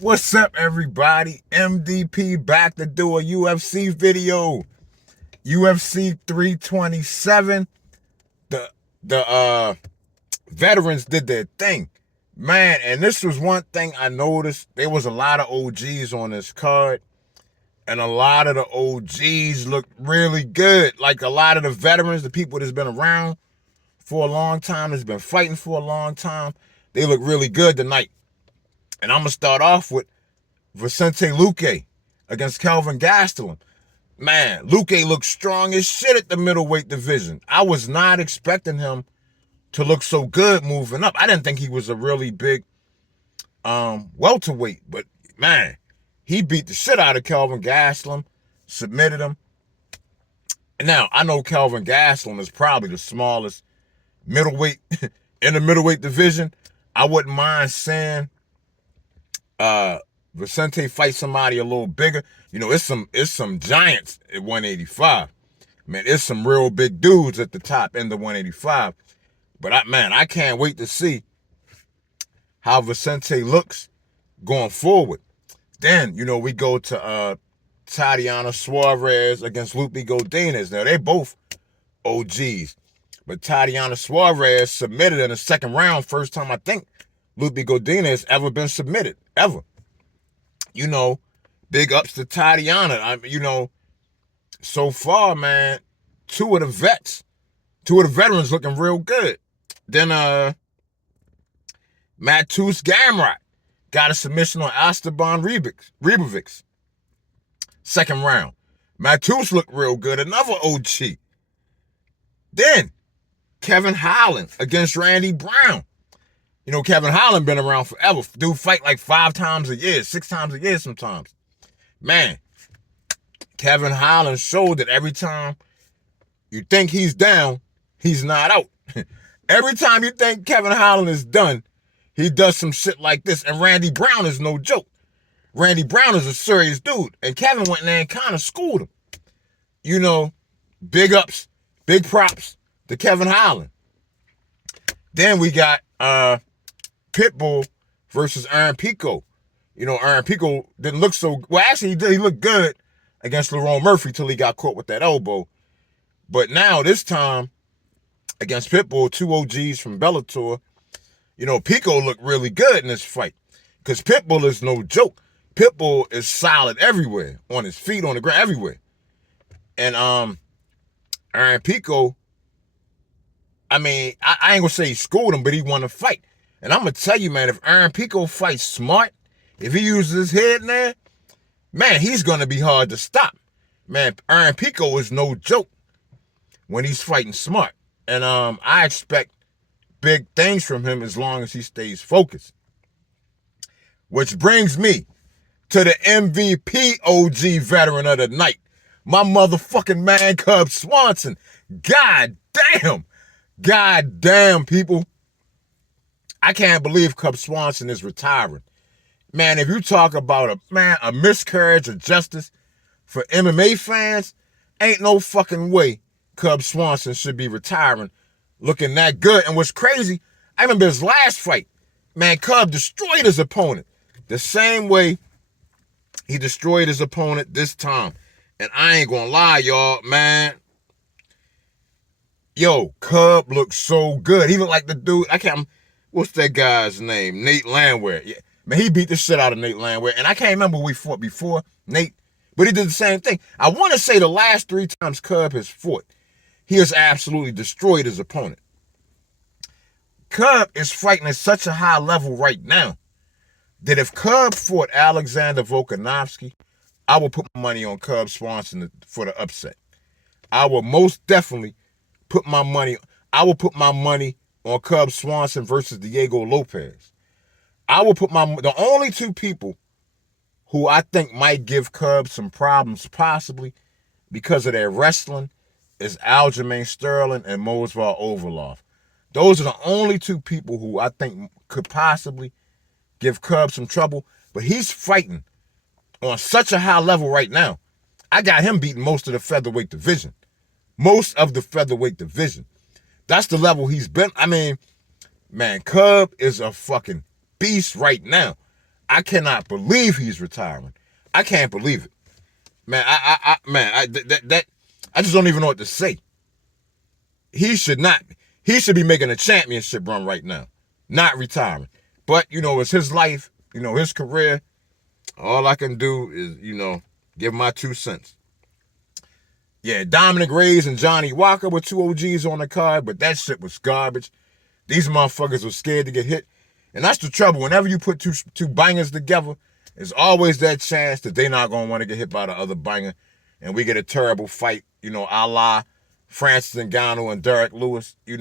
What's up, everybody? MDP back to do a UFC video. UFC 327. The veterans did their thing. Man, and this was one thing I noticed. There was a lot of OGs on this card. And a lot of the OGs looked really good. Like a lot of the veterans, the people that's been around for a long time, that's been fighting for a long time, they look really good tonight. And I'm going to start off with Vicente Luque against Kelvin Gastelum. Man, Luque looked strong as shit at the middleweight division. I was not expecting him to look so good moving up. I didn't think he was a really big welterweight, but man, he beat the shit out of Kelvin Gastelum, submitted him. And now, I know Kelvin Gastelum is probably the smallest middleweight in the middleweight division. I wouldn't mind seeing Vicente fight somebody a little bigger. You know, it's some giants at 185. Man, it's some real big dudes at the top end of 185. But I can't wait to see how Vicente looks going forward. Then, you know, we go to Tatiana Suarez against Lupe Godinez. Now, they're both OGs. But Tatiana Suarez submitted in the second round. First time I think Lupe Godinez ever been submitted, ever. You know, big ups to Tatiana. So far, man, two of the veterans looking real good. Then Mateusz Gamrot got a submission on Esteban Ribovics. Second round. Mateusz looked real good, another OG. Then Kevin Holland against Randy Brown. You know, Kevin Holland been around forever. Dude fight like 5 times a year, 6 times a year sometimes. Man, Kevin Holland showed that every time you think he's down, he's not out. Every time you think Kevin Holland is done, he does some shit like this. And Randy Brown is no joke. Randy Brown is a serious dude. And Kevin went in there and kind of schooled him. You know, big ups, big props to Kevin Holland. Then we got Pitbull versus Aaron Pico. You know, Aaron Pico didn't look so... Well, actually, he did. He looked good against Lerone Murphy till he got caught with that elbow. But now, this time, against Pitbull, 2 OGs from Bellator, you know, Pico looked really good in this fight. Because Pitbull is no joke. Pitbull is solid everywhere. On his feet, on the ground, everywhere. And Aaron Pico, I mean, I ain't gonna say he schooled him, but he won the fight. And I'm gonna tell you, man, if Aaron Pico fights smart, if he uses his head there, man, he's gonna be hard to stop. Man, Aaron Pico is no joke when he's fighting smart. And I expect big things from him as long as he stays focused. Which brings me to the MVP OG veteran of the night. My motherfucking man, Cub Swanson. God damn, people. I can't believe Cub Swanson is retiring. Man, if you talk about a miscarriage of justice for MMA fans, ain't no fucking way Cub Swanson should be retiring looking that good. And what's crazy, I remember his last fight. Man, Cub destroyed his opponent the same way he destroyed his opponent this time. And I ain't gonna lie, y'all, man. Yo, Cub looks so good. He looked like the dude, what's that guy's name? Nate Landwehr. Yeah. Man, he beat the shit out of Nate Landwehr. And I can't remember who we fought before, Nate. But he did the same thing. I want to say the last 3 times Cub has fought, he has absolutely destroyed his opponent. Cub is fighting at such a high level right now that if Cub fought Alexander Volkanovski, I will put my money on Cub Swanson for the upset. I will most definitely put my money on Cub Swanson versus Diego Lopez. I will put the only 2 people who I think might give Cub some problems, possibly because of their wrestling, is Aljamain Sterling and Mosvar Overloff. Those are the only 2 people who I think could possibly give Cub some trouble. But he's fighting on such a high level right now. I got him beating most of the featherweight division. That's the level he's been. I mean, man, Cub is a fucking beast right now. I cannot believe he's retiring. I can't believe it. Man, I just don't even know what to say. He should not. He should be making a championship run right now, not retiring. But, it's his life, his career. All I can do is, give my 2 cents. Yeah, Dominic Reyes and Johnny Walker were 2 OGs on the card, but that shit was garbage. These motherfuckers were scared to get hit. And that's the trouble. Whenever you put two bangers together, there's always that chance that they're not going to want to get hit by the other banger. And we get a terrible fight, a la Francis Ngannou and Derek Lewis. It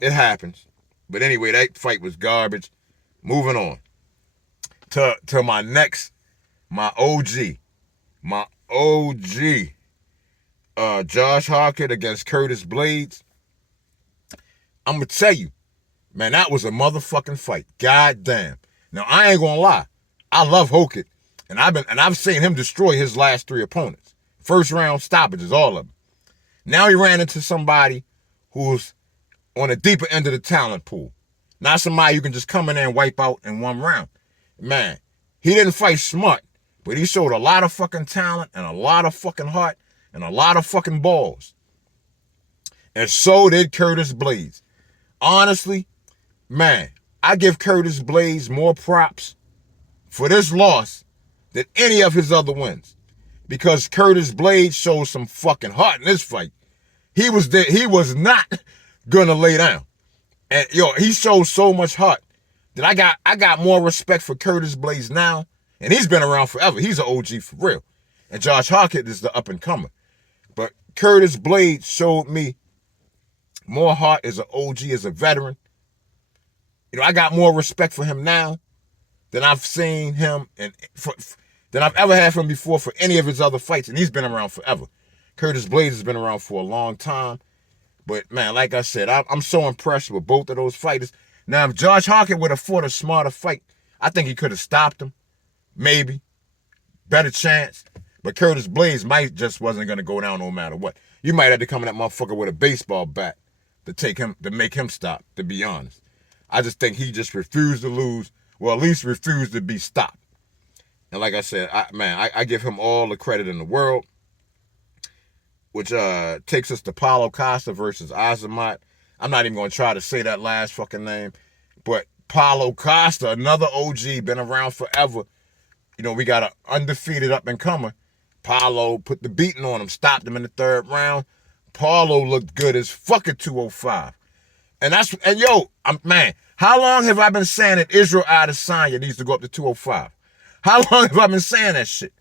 happens. But anyway, that fight was garbage. Moving on to my OG. Josh Harkett against Curtis Blades. I'm going to tell you, man, that was a motherfucking fight. God damn. Now, I ain't going to lie. I love Harkett, and I've seen him destroy his last 3 opponents. First round stoppages, all of them. Now he ran into somebody who's on the deeper end of the talent pool. Not somebody you can just come in there and wipe out in 1 round. Man, he didn't fight smart, but he showed a lot of fucking talent and a lot of fucking heart and a lot of fucking balls. And so did Curtis Blades. Honestly, man, I give Curtis Blades more props for this loss than any of his other wins. Because Curtis Blades showed some fucking heart in this fight. He was there. He was not gonna lay down. And he showed so much heart that I got more respect for Curtis Blades now. And he's been around forever. He's an OG for real. And Josh Harkett is the up and comer. But Curtis Blades showed me more heart as an OG, as a veteran. I got more respect for him now than I've seen him and than I've ever had for him before for any of his other fights. And he's been around forever. Curtis Blades has been around for a long time. But, man, like I said, I'm so impressed with both of those fighters. Now, if Josh Harkett would have fought a smarter fight, I think he could have stopped him. Maybe. Better chance. But Curtis Blades just wasn't going to go down no matter what. You might have to come at that motherfucker with a baseball bat to make him stop, to be honest. I just think he just refused to lose, well, at least refused to be stopped. And like I said, I give him all the credit in the world, which takes us to Paulo Costa versus Azamat. I'm not even going to try to say that last fucking name, but Paulo Costa, another OG, been around forever. We got an undefeated up-and-comer. Paulo put the beating on him, stopped him in the 3rd round. Paulo looked good as fuck at 205. Man, how long have I been saying that Israel Adesanya needs to go up to 205? How long have I been saying that shit?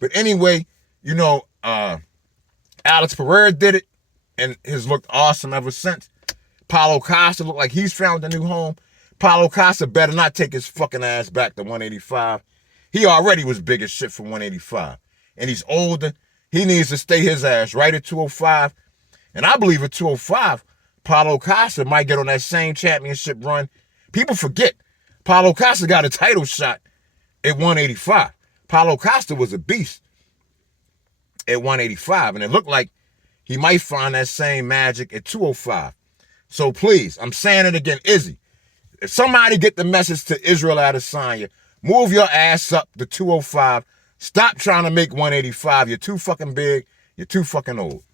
But anyway, Alex Pereira did it and has looked awesome ever since. Paulo Costa looked like he's found a new home. Paulo Costa better not take his fucking ass back to 185. He already was big as shit for 185. And he's older. He needs to stay his ass right at 205. And I believe at 205, Paulo Costa might get on that same championship run. People forget, Paulo Costa got a title shot at 185. Paulo Costa was a beast at 185. And it looked like he might find that same magic at 205. So please, I'm saying it again, Izzy. If somebody get the message to Israel Adesanya, move your ass up to 205. Stop trying to make 185. You're too fucking big. You're too fucking old.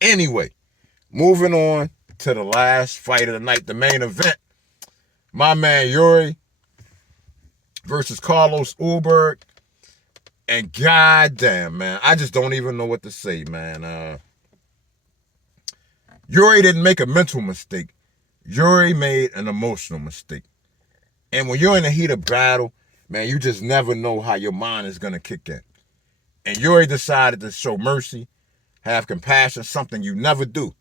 Anyway, moving on to the last fight of the night, the main event. My man Yuri versus Carlos Ulberg. And goddamn, man, I just don't even know what to say, man. Yuri didn't make a mental mistake. Yuri made an emotional mistake. And when you're in the heat of battle, man, you just never know how your mind is going to kick in. And Yuri decided to show mercy, have compassion, something you never do.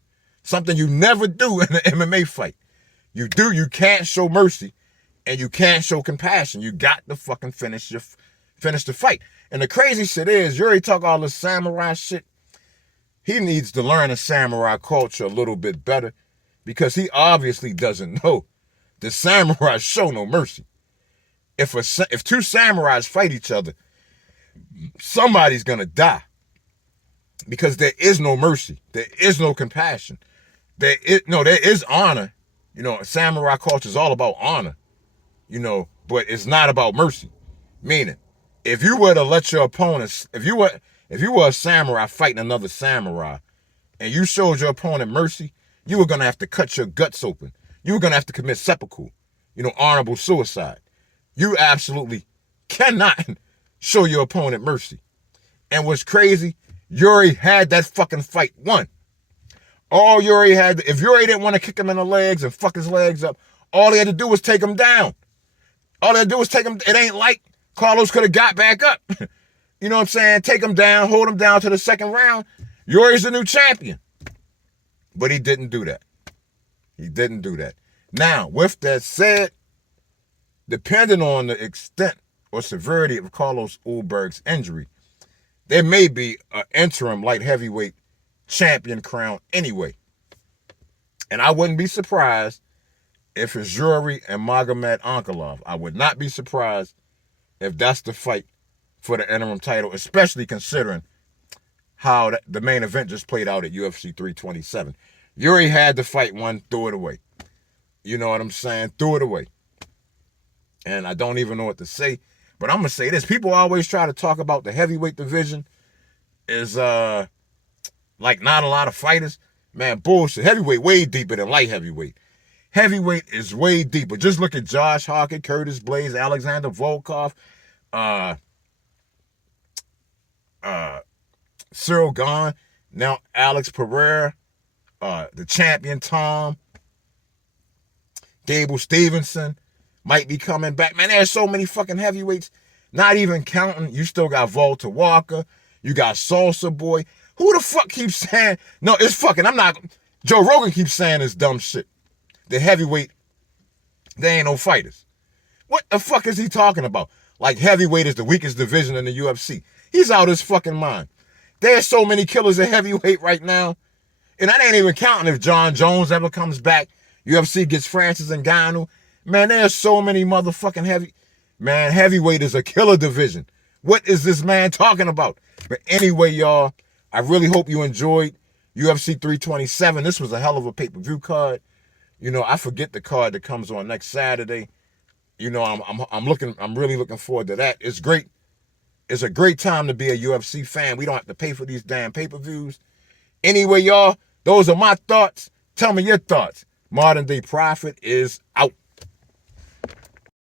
Something you never do in an MMA fight. You can't show mercy, and you can't show compassion. You got to fucking finish the fight. And the crazy shit is, Yuri talk all this samurai shit. He needs to learn the samurai culture a little bit better, because he obviously doesn't know the samurai show no mercy. If 2 samurais fight each other, somebody's gonna die. Because there is no mercy. There is no compassion. There is honor. Samurai culture is all about honor. but it's not about mercy. Meaning, if you were to let your opponents, if you were a samurai fighting another samurai, and you showed your opponent mercy, you were gonna have to cut your guts open. You were gonna have to commit seppuku, honorable suicide. You absolutely cannot show your opponent mercy. And what's crazy, Yuri had that fucking fight won. All Yuri had, if Yuri didn't want to kick him in the legs and fuck his legs up, all he had to do was take him down. All they had to do was take him. It ain't like Carlos could have got back up. You know what I'm saying? Take him down, hold him down to the second round. Yuri's the new champion. But he didn't do that. He didn't do that. Now, with that said, depending on the extent or severity of Carlos Ulberg's injury, there may be an interim light heavyweight champion crown anyway. And I wouldn't be surprised if it's Yuri and Magomed Ankalaev. I would not be surprised if that's the fight for the interim title, especially considering how the main event just played out at UFC 327. Yuri had the fight won, threw it away. You know what I'm saying? Threw it away. And I don't even know what to say. But I'm going to say this. People always try to talk about the heavyweight division is like not a lot of fighters. Man, bullshit. Heavyweight way deeper than light heavyweight. Heavyweight is way deeper. Just look at Josh Harkin, Curtis Blades, Alexander Volkov, Cyril Gahn, now Alex Pereira, the champion Tom, Gable Stevenson might be coming back. Man, there's so many fucking heavyweights. Not even counting, you still got Walter Walker, you got Salsa Boy. Who the fuck keeps saying, no, it's fucking, Joe Rogan keeps saying this dumb shit. The heavyweight, they ain't no fighters. What the fuck is he talking about? Like heavyweight is the weakest division in the UFC. He's out his fucking mind. There's so many killers at heavyweight right now. And that ain't even counting if John Jones ever comes back. UFC gets Francis Ngannou. Man, there's so many motherfucking heavyweight is a killer division. What is this man talking about? But anyway, y'all, I really hope you enjoyed UFC 327. This was a hell of a pay-per-view card. I forget the card that comes on next Saturday. I'm really looking forward to that. It's great. It's a great time to be a UFC fan. We don't have to pay for these damn pay-per-views. Anyway, y'all, those are my thoughts. Tell me your thoughts. Modern Day Prophet is out.